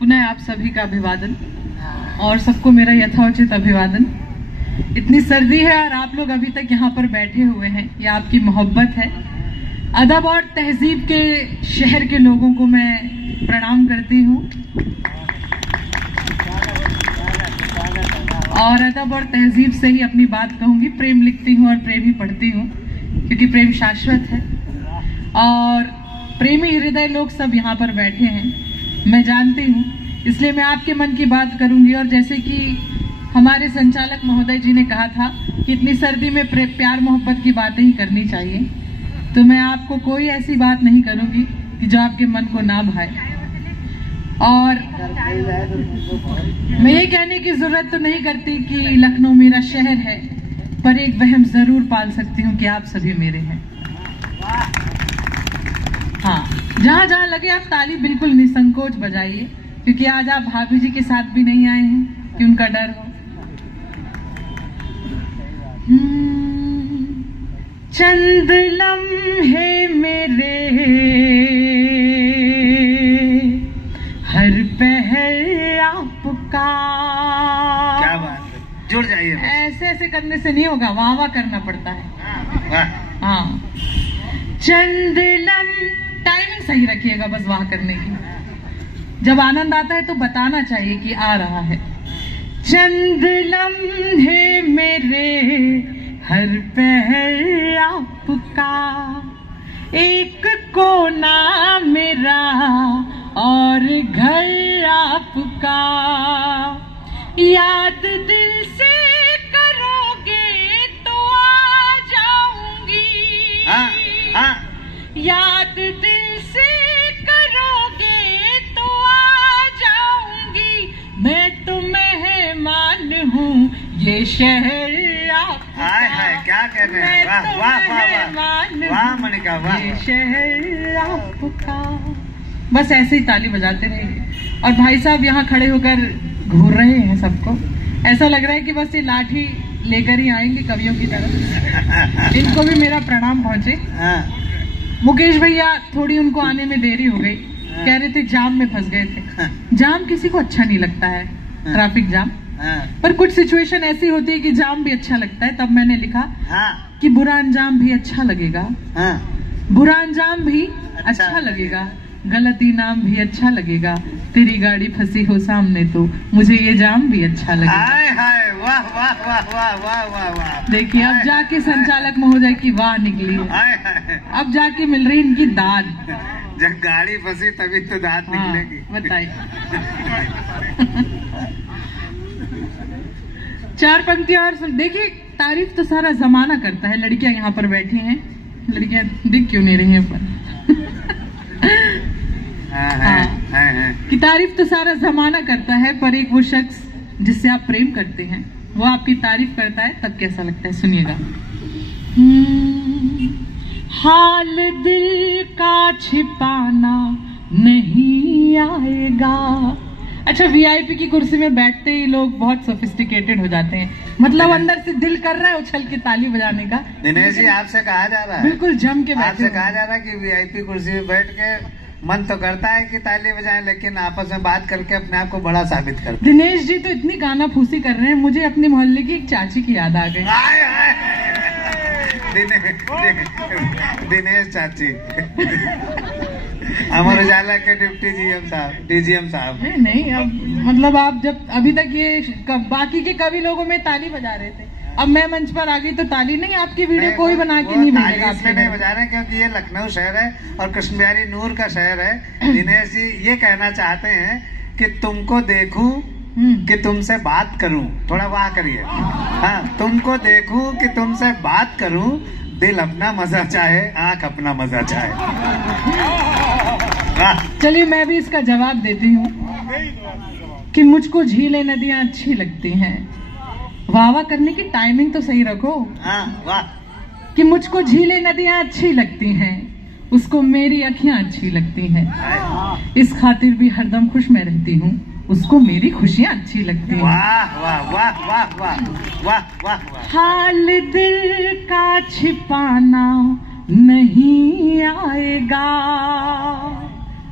पुनः आप सभी का अभिवादन और सबको मेरा यथोचित अभिवादन। इतनी सर्दी है और आप लोग अभी तक यहाँ पर बैठे हुए हैं, ये आपकी मोहब्बत है। अदब और तहजीब के शहर के लोगों को मैं प्रणाम करती हूँ और अदब और तहजीब से ही अपनी बात कहूंगी। प्रेम लिखती हूँ और प्रेम ही पढ़ती हूँ, क्योंकि प्रेम शाश्वत है और प्रेमी हृदय लोग सब यहाँ पर बैठे हैं, मैं जानती हूँ, इसलिए मैं आपके मन की बात करूंगी। और जैसे कि हमारे संचालक महोदय जी ने कहा था कि इतनी सर्दी में प्यार मोहब्बत की बातें ही करनी चाहिए, तो मैं आपको कोई ऐसी बात नहीं करूंगी कि जो आपके मन को ना भाए। और मैं ये कहने की जरूरत तो नहीं करती कि लखनऊ मेरा शहर है, पर एक वहम जरूर पाल सकती हूँ कि आप सभी मेरे हैं। हाँ, जहाँ जहाँ लगे आप ताली बिल्कुल निसंकोच बजाइए, क्योंकि आज आप भाभी जी के साथ भी नहीं आए हैं कि उनका डर हो। चंद लम्हे मेरे हर पहर आपका। क्या बात है, जुड़ जाइए। ऐसे ऐसे करने से नहीं होगा, वाह वाह करना पड़ता है। हाँ, चंद टाइमिंग सही रखिएगा बस वाह करने की। जब आनंद आता है तो बताना चाहिए कि आ रहा है। चंद लम्हे मेरे हर पहर आपका, एक कोना मेरा और घर आपका। याद दिल से करोगे तो आ जाऊंगी। याद दिल से करोगे तो आ जाऊंगी। मैं तो मेहमान हूँ ये शहर आपका। हाय क्या कह रहे हैं, वाह वाह वाह वाह मनिका वाह। ये शहर आपका। बस ऐसे ही ताली बजाते रहिए। और भाई साहब यहाँ खड़े होकर घूर रहे हैं सबको, ऐसा लग रहा है कि बस ये लाठी लेकर ही आएंगे कवियों की तरह। इनको भी मेरा प्रणाम पहुंचे। मुकेश भैया थोड़ी उनको आने में देरी हो गई, कह रहे थे जाम में फंस गए थे। जाम किसी को अच्छा नहीं लगता है, ट्रैफिक जाम, पर कुछ सिचुएशन ऐसी होती है कि जाम भी अच्छा लगता है। तब मैंने लिखा कि बुरा अंजाम भी अच्छा लगेगा, बुरा अंजाम भी अच्छा लगेगा, गलती नाम भी अच्छा लगेगा। तेरी गाड़ी फंसी हो सामने तो मुझे ये जाम भी अच्छा लगेगा। हाय हाय वाह वाह वाह वाह वाह वाह वाह। देखिए अब जाके संचालक महोदय की वाह निकली है, अब जाके मिल रही इनकी दाद। जब गाड़ी फंसी तभी तो दाद निकलेगी। बताइए। चार पंक्तियां और देखिए, तारीफ तो सारा जमाना करता है। लड़कियां यहाँ पर बैठी हैं, लड़कियां दिख क्यों नहीं रही हैं पर कि तारीफ तो सारा जमाना करता है, पर एक वो शख्स जिससे आप प्रेम करते हैं वो आपकी तारीफ करता है, तब कैसा लगता है, सुनिएगा। हाल दिल का छिपाना नहीं आएगा। अच्छा, वीआईपी की कुर्सी में बैठते ही लोग बहुत सोफिस्टिकेटेड हो जाते हैं, मतलब अंदर से दिल कर रहा है उछल के ताली बजाने का। दिनेश जी आपसे कहा जा रहा है, बिल्कुल जम के आपसे कहा जा रहा है कि वीआईपी कुर्सी में बैठ के मन तो करता है कि ताली बजाएं, लेकिन आपस में बात करके अपने आप को बड़ा साबित करते हैं। दिनेश जी तो इतनी गाना फूसी कर रहे हैं, मुझे अपने मोहल्ले की एक चाची की याद आ गई। दिनेश चाची अमर उजाला के डिप्टी डीजीएम साहब। नहीं, अब मतलब आप जब अभी तक ये बाकी के कवि लोगों में ताली बजा रहे थे, अब मैं मंच पर आ गई तो ताली नहीं। आपकी वीडियो कोई बना के नहीं भेजेगा। इसलिए नहीं बजा रहे क्योंकि ये लखनऊ शहर है और कृष्ण बिहारी नूर का शहर है। दिनेश जी ये कहना चाहते हैं कि तुमको देखूं कि तुमसे बात करूं, थोड़ा वाह करिए। हाँ, तुमको देखूं कि तुमसे बात करूं, दिल अपना मजा चाहे, आंख अपना मजा चाहे। चलिए मैं भी इसका जवाब देती हूँ कि मुझको झीलें नदियाँ अच्छी लगती हैं। वाह वाह करने की टाइमिंग तो सही रखो। वाह। कि मुझको झीलें नदियाँ अच्छी लगती हैं, उसको मेरी अखियाँ अच्छी लगती हैं, इस खातिर भी हरदम खुश मैं रहती हूँ, उसको मेरी खुशियाँ अच्छी लगती हैं। वाह वाह वाह वाह वाह वाह वाह। हाल दिल का छिपाना नहीं आएगा,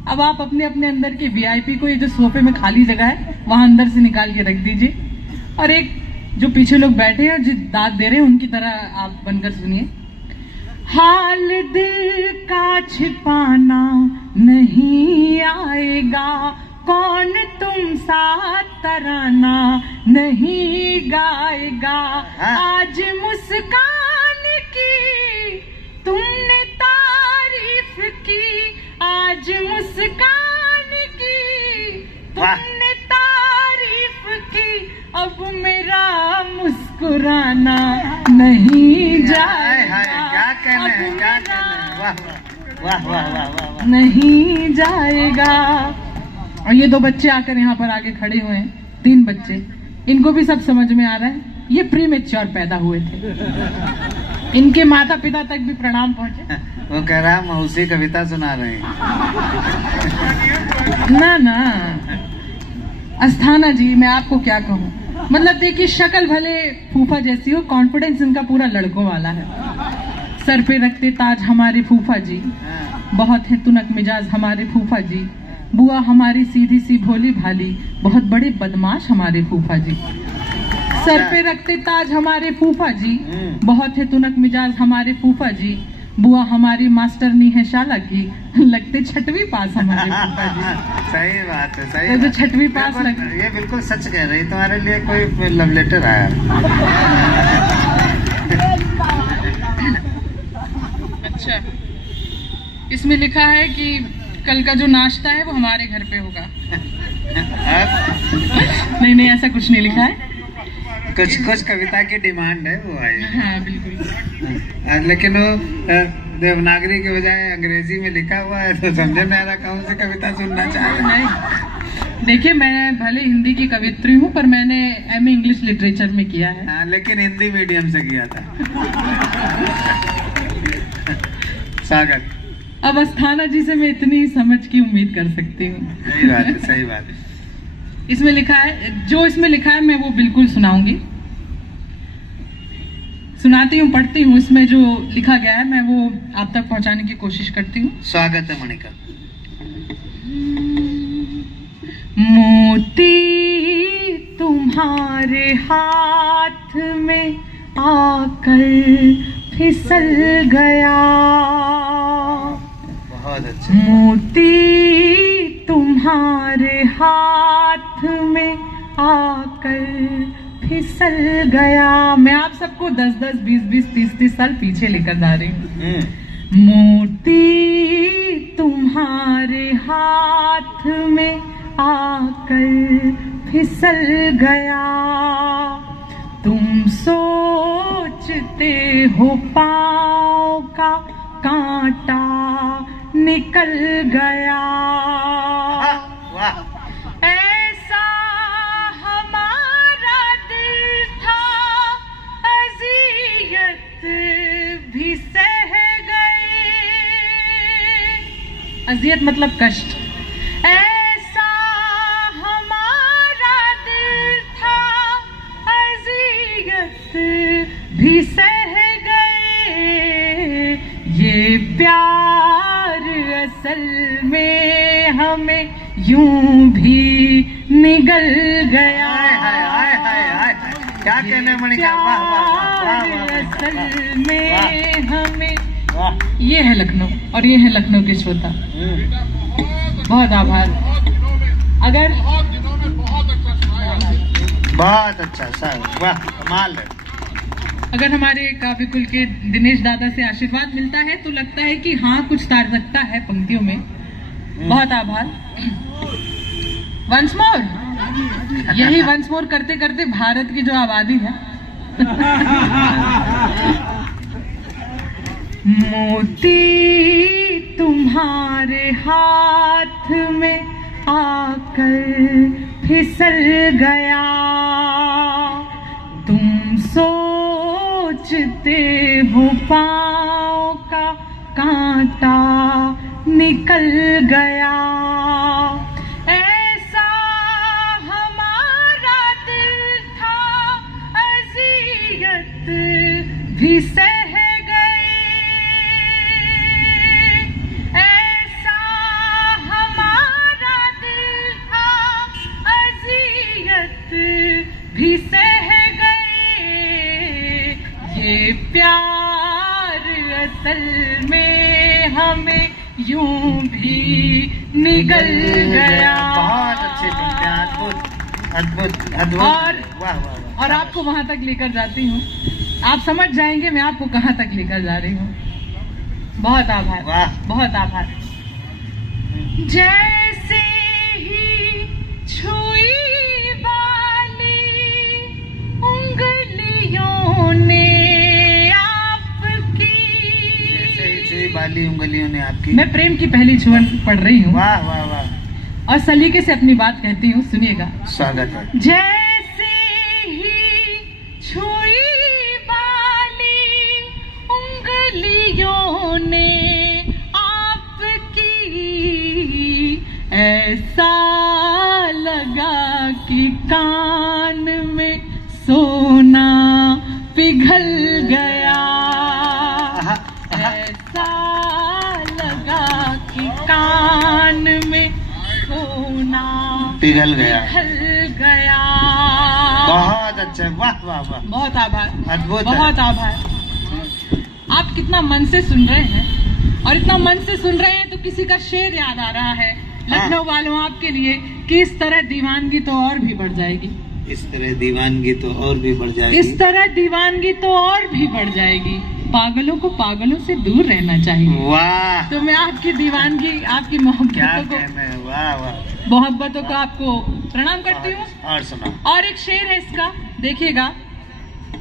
अब आप अपने अपने अंदर के वीआईपी को, ये जो सोफे में खाली जगह है वहां अंदर से निकाल के रख दीजिए, और एक जो पीछे लोग बैठे हैं जो दाद दे रहे हैं उनकी तरह आप बनकर सुनिए। हाल दिल का छिपाना नहीं आएगा, कौन तुम सा तराना नहीं गाएगा। आज मुस्कान की तुमने तारीफ की, आज मुस्कान की तुमने तारीफ की, अब मेरा मुस्कुराना नहीं जाएगा। क्या कहने हैं, क्या कहने हैं, वाह वाह वाह वाह वाह, नहीं जाएगा। और ये दो बच्चे आकर यहाँ पर आगे खड़े हुए हैं, 3 बच्चे, इनको भी सब समझ में आ रहा है, ये प्रीमेच्योर पैदा हुए थे। इनके माता पिता तक भी प्रणाम पहुंचे। वो कह रहा है मौसी कविता सुना रहे हैं। ना ना अस्थाना जी, मैं आपको क्या कहूँ, मतलब देखिए शक्ल भले फूफा जैसी हो, कॉन्फिडेंस इनका पूरा लड़कों वाला है। सर पे रखते ताज हमारे फूफा जी, बहुत है तुनक मिजाज हमारे फूफा जी, बुआ हमारी सीधी सी भोली भाली, बहुत बड़े बदमाश हमारे फूफा जी। सर पे रखते ताज हमारे फूफा जी, बहुत है तुनक मिजाज हमारे फूफा जी, बुआ हमारी मास्टरनी है शाला की, लगते 6वीं पास हमारे फूफा जी। सही बात है, सही तो बात। 6वीं पास लग, ये बिल्कुल सच कह रही, तुम्हारे लिए कोई लव लेटर आया। अच्छा, इसमें लिखा है कि कल का जो नाश्ता है वो हमारे घर पे होगा। नहीं नहीं, ऐसा कुछ नहीं लिखा है, कुछ कुछ कविता की डिमांड है वो आई। हाँ बिल्कुल, लेकिन वो देवनागरी के बजाय अंग्रेजी में लिखा हुआ है, तो समझ में आ रहा कौन सी कविता सुनना चाहे। नहीं देखिए, मैं भले हिंदी की कवित्री हूँ पर मैंने एमए इंग्लिश लिटरेचर में किया है। हाँ, लेकिन हिंदी मीडियम से किया था। स्वागत। अब अस्थाना जी से मैं इतनी समझ की उम्मीद कर सकती हूँ। सही बात है, सही बात है। इसमें लिखा है, जो इसमें लिखा है मैं वो बिल्कुल सुनाऊंगी, सुनाती हूँ, पढ़ती हूँ। इसमें जो लिखा गया है मैं वो आप तक पहुंचाने की कोशिश करती हूँ। स्वागत है मणिका। मोती तुम्हारे हाथ में आकर फिसल गया, बहुत अच्छा। मोती तुम्हारे हाथ में आकर फिसल गया। मैं आप सबको 10-10, 20-20, 30-30 साल पीछे लेकर जा रही हूँ। मोती तुम्हारे हाथ में आकर फिसल गया, तुम सोचते हो पाँव का कांटा निकल गया। ऐसा हमारा दिल था, अज़ियत भी सह गए। अज़ियत मतलब कष्ट। ऐसा हमारा दिल था, अज़ियत भी सह गए। ये प्यार असल में हमें यूं भी निगल गया। क्या कहने मणिका, वाह वाह वाह। असल में हमें, ये है लखनऊ और ये है लखनऊ के श्रोता। बहुत आभार। अगर बहुत अच्छा सर, वाह कमाल है। अगर हमारे काव्य कुल के दिनेश दादा से आशीर्वाद मिलता है तो लगता है कि हाँ कुछ सार्थकता है पंक्तियों में। बहुत आभार। वंस मोर, यही वंस मोर करते करते भारत की जो आबादी है। मोती तुम्हारे हाथ में आकर फिसल गया, तुम सोचते हो पाँव का कांटा निकल गया। ऐसा हमारा दिल था, अज़ियत भी सह गए। ऐसा हमारा पल में हमें यूं भी निगल गया। बहुत अच्छी पंक्तियां, अद्भुत अद्भुत अद्भुत। और वाह वाह वाह। और आपको वहां तक लेकर जाती हूँ, आप समझ जाएंगे मैं आपको कहाँ तक लेकर जा रही हूँ। बहुत आभार, वाह। बहुत आभार। जैसे ही छुई वाली उंगलियों ने आपकी, जैसे ही छुई वाली उंगलियों ने आपकी। मैं प्रेम की पहली छुअन पढ़ रही हूँ। वाह वाह वाह। और सलीके से अपनी बात कहती हूँ, सुनिएगा। स्वागत है। जैसे ही छुई वाली उंगलियों ने आपकी, ऐसा लगा कि कान में सोना पिघल गया। ऐसा लगा कि कान में सोना पिघल गया। पिघल गया। बहुत अच्छा, वाह वाह वाह। बहुत आभार, अद्भुत है। बहुत आभार। आप कितना मन से सुन रहे हैं, और इतना मन से सुन रहे हैं तो किसी का शेर याद आ रहा है लखनऊ वालों आपके लिए कि इस तरह दीवानगी तो और भी बढ़ जाएगी। इस तरह दीवानगी तो और भी बढ़ जाएगी। इस तरह दीवानगी तो और भी बढ़ जाएगी। पागलों को पागलों से दूर रहना चाहिए। वाह। तो मैं आपकी दीवानगी, आपकी क्या मोहब्बतों को, कहना है, वाह वाह। मोहब्बतों को आपको प्रणाम करती हूँ। और सुनो। और एक शेर है इसका, देखिएगा।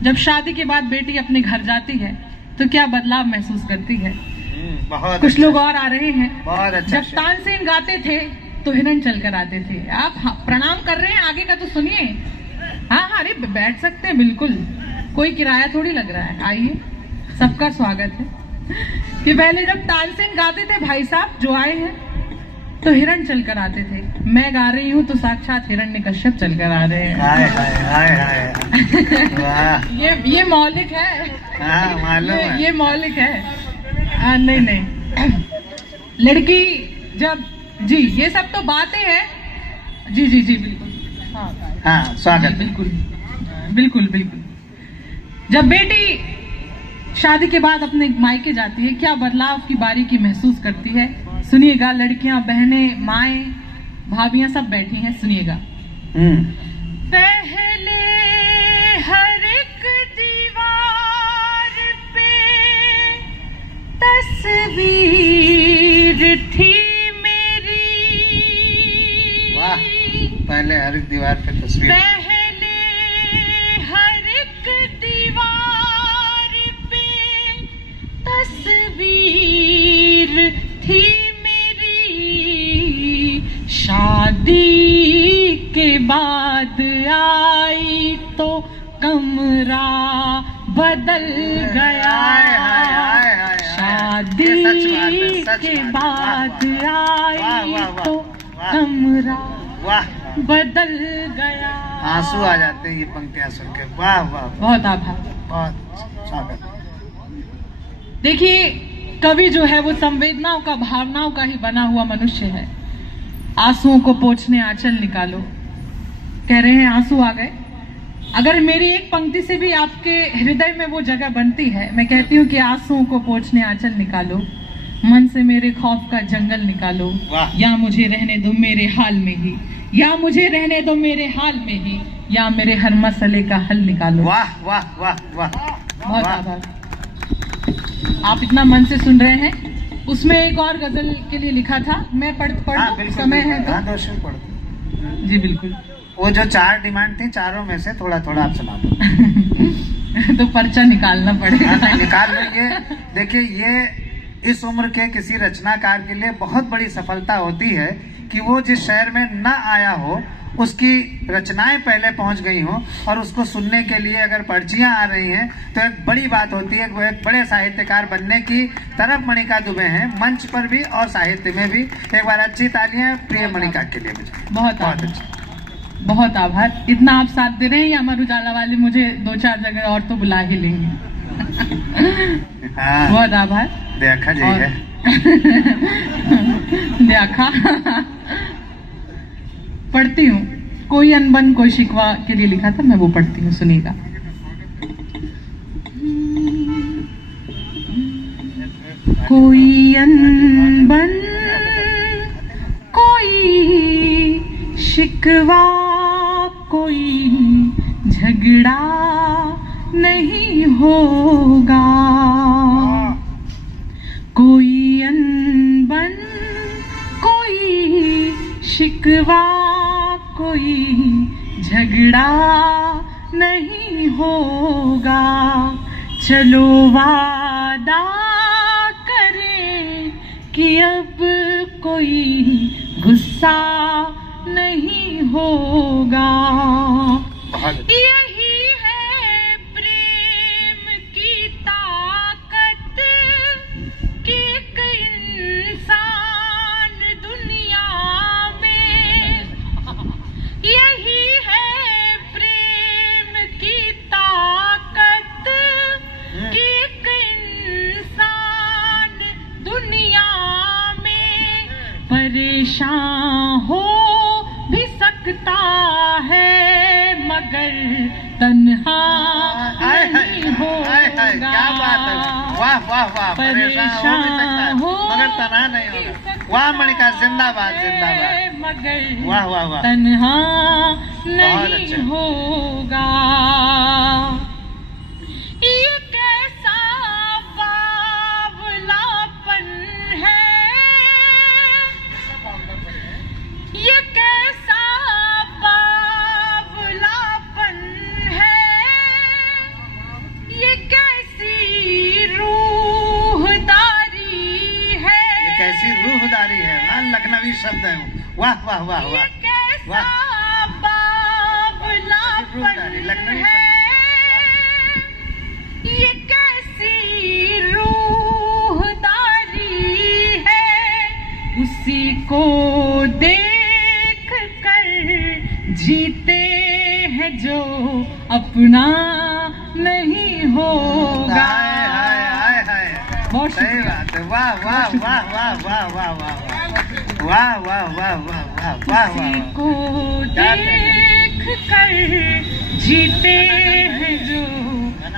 जब शादी के बाद बेटी अपने घर जाती है तो क्या बदलाव महसूस करती है। बहुत कुछ अच्छा। लोग और आ रहे हैं। बहुत अच्छा जब शेर। तानसेन गाते थे तो हिरन चल कर आते थे। आप प्रणाम कर रहे हैं, आगे का तो सुनिए। हाँ हाँ, अरे बैठ सकते हैं, बिल्कुल कोई किराया थोड़ी लग रहा है। आइए, सबका स्वागत है। कि पहले जब तानसेन गाते थे भाई साहब जो आए हैं, तो हिरण चल कर आते थे। मैं गा रही हूँ तो साक्षात हिरण्य कश्यप चल कर आ रहे हैं। हाय हाय हाय हाय। वाह। ये मौलिक है। हाँ मालूम है। ये मौलिक है। नहीं नहीं, लड़की जब, जी ये सब तो बातें हैं। जी जी जी बिल्कुल। हाँ हाँ, स्वागत है। बिल्कुल बिल्कुल बिल्कुल। जब बेटी शादी के बाद अपने मायके जाती है, क्या बदलाव की बारीकी महसूस करती है, सुनिएगा। लड़कियां, बहनें, माएं, भाभियां सब बैठी हैं, सुनिएगा। पहले हर एक दीवार पे तस्वीर थी मेरी। वाह। पहले हर एक दीवार पे तस्वीर। पहले हर एक दीवार पे तस्वीर थी मेरी। शादी के बाद आई तो कमरा बदल गया। शादी के बाद आई तो कमरा बदल गया। आंसू आ जाते हैं ये पंक्तियां सुन के। वाह वाह। बहुत आभार, बहुत स्वागत। देखिए, कवि जो है वो संवेदनाओं का, भावनाओं का ही बना हुआ मनुष्य है। आंसुओं को पोंछने आंचल निकालो, कह रहे हैं आंसू आ गए। अगर मेरी एक पंक्ति से भी आपके हृदय में वो जगह बनती है, मैं कहती हूँ कि आंसुओं को पोंछने आंचल निकालो, मन से मेरे खौफ का जंगल निकालो, या मुझे रहने दो मेरे हाल में ही, या मुझे रहने दो मेरे हाल में ही, या मेरे हर मसले का हल निकालो। वाह वाह वाह वाह। बहुत आभार। आप इतना मन से सुन रहे हैं। उसमें एक और गजल के लिए लिखा था, मैं पढ़ समय है तो। जी बिल्कुल। वो जो 4 डिमांड थी, चारों में से थोड़ा थोड़ा आप सुना दो। तो पर्चा निकालना पड़ेगा। निकाल लो। ये देखिए, ये इस उम्र के किसी रचनाकार के लिए बहुत बड़ी सफलता होती है कि वो जिस शहर में न आया हो उसकी रचनाएं पहले पहुंच गई हों, और उसको सुनने के लिए अगर पर्चियां आ रही हैं तो एक बड़ी बात होती है। वो एक बड़े साहित्यकार बनने की तरफ मणिका दुबे हैं, मंच पर भी और साहित्य में भी। एक बार अच्छी तालियां प्रिय मणिका के लिए। बहुत अच्छा, बहुत आभार। इतना आप साथ दे रहे हैं, या अमर उजाला वाले मुझे 2-4 जगह और तो बुला ही लेंगे। हाँ, बहुत आभार। देखा जी है। देखा। पढ़ती हूँ, कोई अनबन कोई शिकवा के लिए लिखा था, मैं वो पढ़ती हूँ, सुनिएगा। कोई अनबन कोई शिकवा कोई झगड़ा नहीं होगा, कोई अनबन कोई शिकवा कोई झगड़ा नहीं होगा। चलो वादा करें कि अब कोई गुस्सा नहीं होगा। यही है प्रेम की ताकत कि एक इंसान दुनिया में, यही है प्रेम की ताकत कि एक इंसान दुनिया में परेशान हो भी सकता है मगर तन्हा नहीं होगा। क्या बात है, वाह वाह वाह, परेशान हो मगर तन्हा नहीं होगा। वाह मणिका, जिंदाबाद जिंदाबाद, मगर वाह वाह वाह, तन्हा नहीं होगा। ये कैसा बावलापन है, ये कैसा बावलापन है, ये कैसी रूहदारी है, ये कैसी रूहदारी है। वाह, लखनवी शब्द है। वाह वाह वाह ये वाह, कैसा बावलापन है, ये कैसी रूहदारी है। उसी को देख कर जीते हैं जो अपना नहीं होगा। हाय हाय हाय हाय, बहुत सही बात है। वाह वाह वाह वाह वाह वाह वाह वाह वाह वाह वाह वाह वाह उसी वाह, को देख कर जीते हैं जो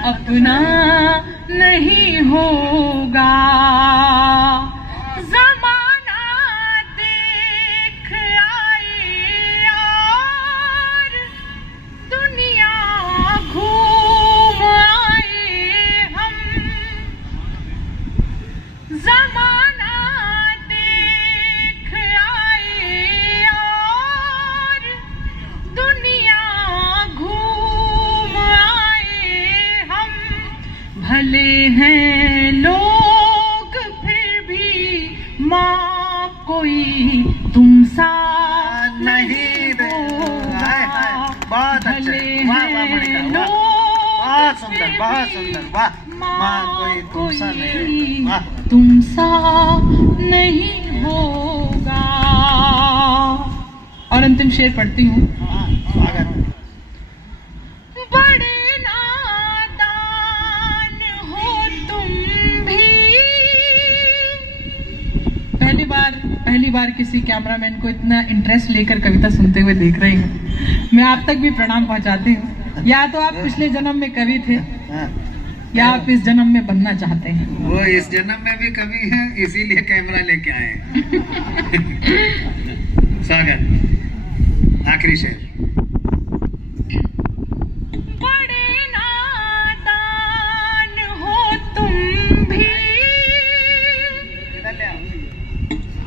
अपना नहीं होगा। ज़माना देख आए और दुनिया घूम आए हम, ज़माना देख आए और दुनिया घूम आए हम। भले हैं लोग फिर भी माँ कोई तुम सा नहीं दे। हाय हाय, बहुत अच्छे, भले वाह वाह मणिका, हैं वाह, लोग बहुत सुंदर फिर बहुत भी सुंदर, वाह। माँ कोई तुमसा नहीं, वाह। तुमसा नहीं होगा। और अंतिम शेर पढ़ती हूँ। हाँ, स्वागत। बड़े नादान हो तुम भी। पहली बार किसी कैमरामैन को इतना इंटरेस्ट लेकर कविता सुनते हुए देख रही हूँ। मैं आप तक भी प्रणाम पहुंचाती हूँ। या तो आप पिछले जन्म में कवि थे हाँ, या आप इस जन्म में बनना चाहते हैं। वो इस जन्म में भी कवि है, इसीलिए कैमरा लेके आए हैं। स्वागत। आखिरी शेर। बड़े नादान हो तुम भी।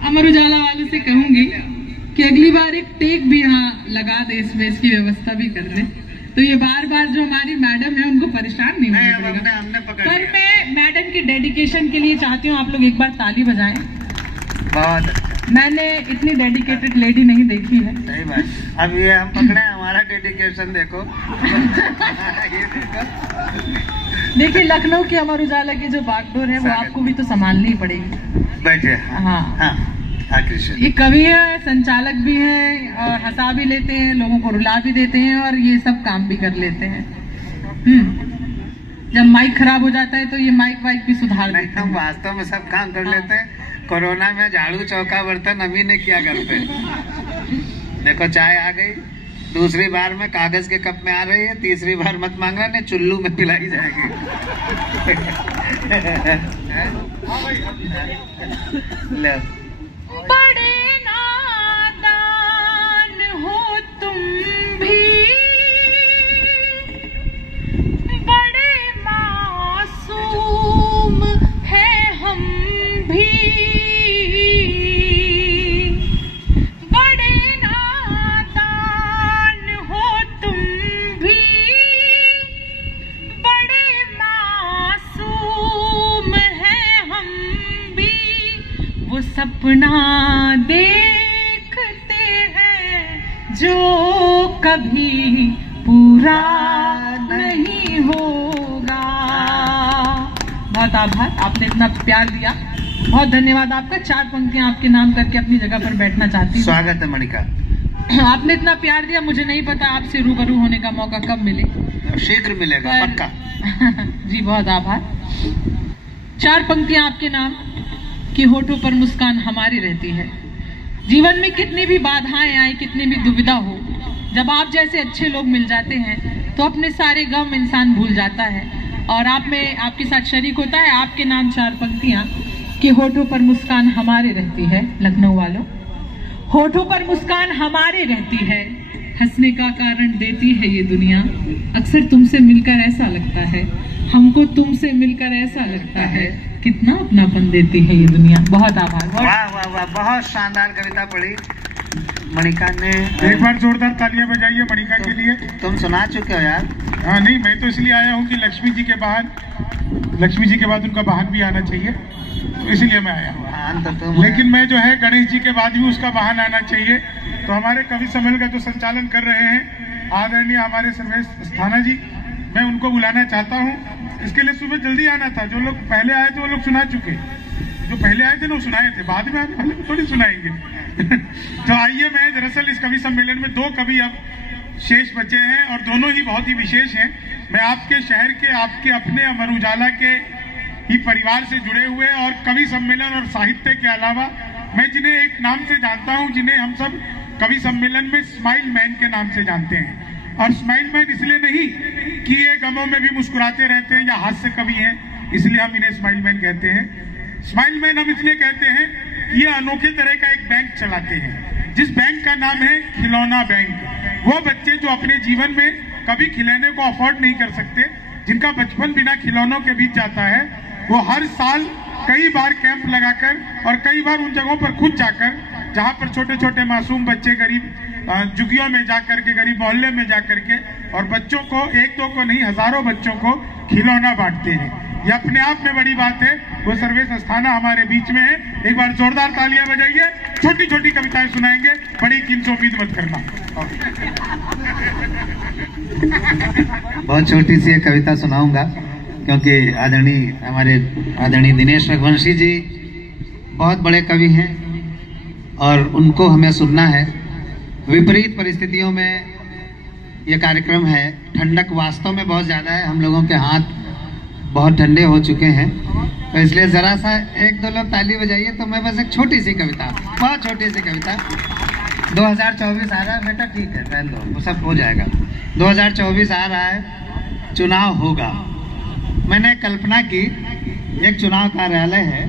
अमर उजाला वालों से कहूंगी कि अगली बार एक टेक भी यहाँ लगा दे, इसमें इसकी व्यवस्था भी कर दे, तो ये बार बार जो हमारी मैडम है उनको परेशान नहीं होना पड़ेगा। हमने पकड़ पर लिया। मैं मैडम की डेडिकेशन के लिए चाहती हूँ आप लोग एक बार ताली बजाएं। बहुत अच्छा, मैंने इतनी डेडिकेटेड लेडी नहीं देखी है। सही बात। अब ये हम पकड़े, हमारा डेडिकेशन देखो। ये देखो, देखिए लखनऊ की अमर उजाला की जो बागडोर है वो आपको भी तो संभालनी ही पड़ेगी। बैठे। हाँ हाँ, आखिरी शेर। ये कवि है, संचालक भी हैं और हंसा भी लेते हैं, लोगों को रुला भी देते हैं और ये सब काम भी कर लेते हैं। जब माइक खराब हो जाता है तो ये माइक वाइक भी सुधार नहीं, देते हम हैं। वास्तव में सब काम कर लेते हैं। कोरोना में झाड़ू चौका बर्तन अभी ने क्या करते हैं। देखो चाय आ गई, दूसरी बार में कागज के कप में आ रही है, तीसरी बार मत मांगना, नहीं चुल्लू में पिलाई जाएगी। ले। बड़े नादान हो तुम भी, बड़े मासूम है हम भी, बड़े नादान हो तुम भी, बड़े मासूम है हम भी। वो सपना देखते हैं जो कभी पूरा नहीं होगा। बहुत आभार, आपने इतना प्यार दिया, बहुत धन्यवाद आपका। 4 पंक्तियां आपके नाम करके अपनी जगह पर बैठना चाहती हूँ। स्वागत है मणिका। आपने इतना प्यार दिया, मुझे नहीं पता आपसे रूबरू होने का मौका कब मिले। शीघ्र मिलेगा पक्का। जी बहुत आभार। 4 पंक्तियां आपके नाम कि होठों पर मुस्कान हमारी रहती है। जीवन में कितनी भी बाधाएं आए, कितनी भी दुविधा हो, जब आप जैसे अच्छे लोग मिल जाते हैं तो अपने सारे गम इंसान भूल जाता है और आप में आपके साथ शरीक होता है। आपके नाम 4 पंक्तियां कि होठों पर मुस्कान हमारे रहती है। लखनऊ वालों, होठों पर मुस्कान हमारे रहती है, हंसने का कारण देती है ये दुनिया। अक्सर तुमसे मिलकर ऐसा लगता है, हमको तुमसे मिलकर ऐसा लगता है, कितना अपनापन देती है ये दुनिया। बहुत आभार। वाह वाह वाह, बहुत शानदार कविता पढ़ी मणिका ने। एक बार जोरदार तालियां बजाइए मणिका के लिए। तुम सुना चुके हो यार। हाँ नहीं, मैं तो इसलिए आया हूँ कि लक्ष्मी जी के बाद उनका वाहन भी आना चाहिए, तो इसलिए मैं आया हूँ। लेकिन मैं जो है गणेश जी के बाद भी उसका वाहन आना चाहिए। तो हमारे कवि सम्मेलन का जो संचालन कर रहे हैं आदरणीय हमारे सर्वेश अस्थाना जी, मैं उनको बुलाना चाहता हूँ। इसके लिए सुबह जल्दी आना था। जो लोग पहले आए थे वो लोग सुना चुके, जो पहले आए थे ना वो सुनाए थे, बाद में आने वाले थोड़ी सुनाएंगे। तो आइए, मैं दरअसल इस कवि सम्मेलन में 2 कवि अब शेष बचे हैं और दोनों ही बहुत ही विशेष हैं। मैं आपके शहर के, आपके अपने अमर उजाला के ही परिवार से जुड़े हुए और कवि सम्मेलन और साहित्य के अलावा मैं जिन्हें एक नाम से जानता हूं, जिन्हें हम सब कवि सम्मेलन में स्माइल मैन के नाम से जानते हैं। और स्माइल मैन इसलिए नहीं कि ये गमों में भी मुस्कुराते रहते हैं या हास्य कवि हैं, इसलिए हम इन्हें स्माइल मैन कहते हैं। स्माइल मैन हम इसलिए कहते हैं कि ये अनोखे तरह का एक बैंक चलाते हैं, जिस बैंक का नाम है खिलौना बैंक। वो बच्चे जो अपने जीवन में कभी खिलौने को अफोर्ड नहीं कर सकते, जिनका बचपन बिना खिलौनों के बीत जाता है, वो हर साल कई बार कैंप लगाकर और कई बार उन जगहों पर खुद जाकर, जहां पर छोटे छोटे मासूम बच्चे गरीब झुग्गियों में जाकर के, गरीब मोहल्ले में जाकर के, और बच्चों को, 1-2 को नहीं, हजारों बच्चों को खिलौना बांटते हैं। ये अपने आप में बड़ी बात है। वो सर्वेश अस्थाना हमारे बीच में है। एक बार जोरदार तालियां बजाइए। छोटी छोटी कविताएं सुनाएंगे, बड़ी किनसे उम्मीद मत करना। बहुत छोटी सी एक कविता सुनाऊंगा, क्योंकि हमारे आदरणीय दिनेश रघुवंशी जी बहुत बड़े कवि हैं और उनको हमें सुनना है। विपरीत परिस्थितियों में ये कार्यक्रम है। ठंडक वास्तव में बहुत ज्यादा है, हम लोगों के हाथ बहुत ठंडे हो चुके हैं, तो इसलिए जरा सा 1-2 लोग ताली बजाइए। तो मैं बस एक छोटी सी कविता, बहुत छोटी सी कविता। 2024 आ रहा है बेटा, ठीक है रहने दो, वो सब हो जाएगा। 2024 आ रहा है, चुनाव होगा। मैंने कल्पना की एक चुनाव कार्यालय है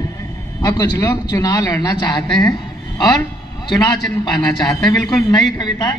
और कुछ लोग चुनाव लड़ना चाहते हैं और चुनाव चिन्ह पाना चाहते हैं। बिल्कुल नई कविता,